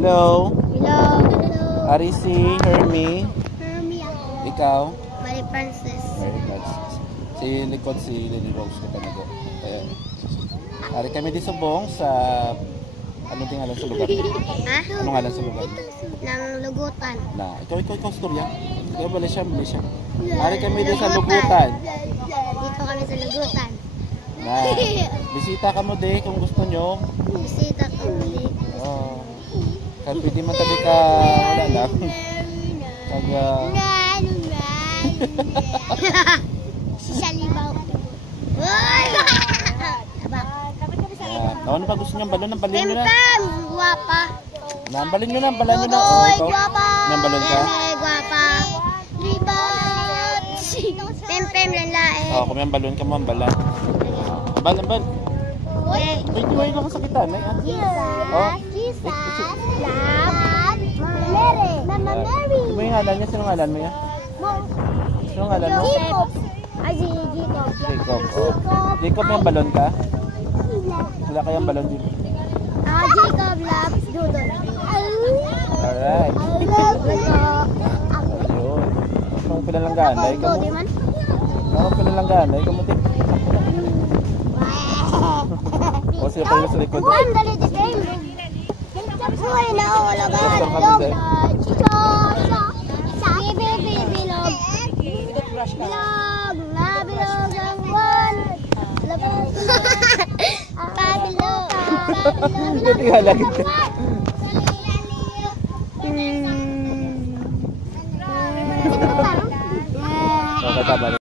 Hello. Hello. Arisi, Hermie. Hermie ako. Ikaw? Mary Frances. Mary Frances. Si likod si Lily Rose na kanago. Ayan. Ari kami di subong sa ano ting ngalan sa lugar? Ha? Ano ngalan sa lugar? Nang lugutan. Na, ikaw storya. Ikaw bali siya. Ari kami di sa lugutan. Dito kami sa lugutan. Na, bisita ka mo di kung gusto nyo. Bisita ko ulit. Oh. Kaya pwede man tabi ka wala lang. Kag Si Salibaw. Uy! ano pa gusto niyo balon ng balon nyo na? Pem, guwapa. Nambalin nyo na, balan nyo na. Uy, Ikaw? guwapa. Nambalon ka? Guwapa. Ribot. Pem, lalae. Oo, kung may balon ka mo, ang balan. Bal. Uy. Ay, di lang kasakitan. Ay, oh. Jesus, love, Mary. Mama Mary. Ano yung ngalan niya? Sino ngalan mo yan? Sino ngalan mo? Jacob. Ay, si Jacob. Jacob. Oh. Jacob, may balon ka? Wala kayang balon dito. Jacob loves Doodle. Alright. I love Jacob. Ayun. Kung pinalanggaan, ay ka mo. Di man? Kung pinalanggaan, ay ka mo. O siya pa yung sa likod. Dali di game. Uy, nawala ka. Log. Baby, log. Bilog, nabilog ang buwan. Pabilog. Hindi nga lagi ka. Okay, tama.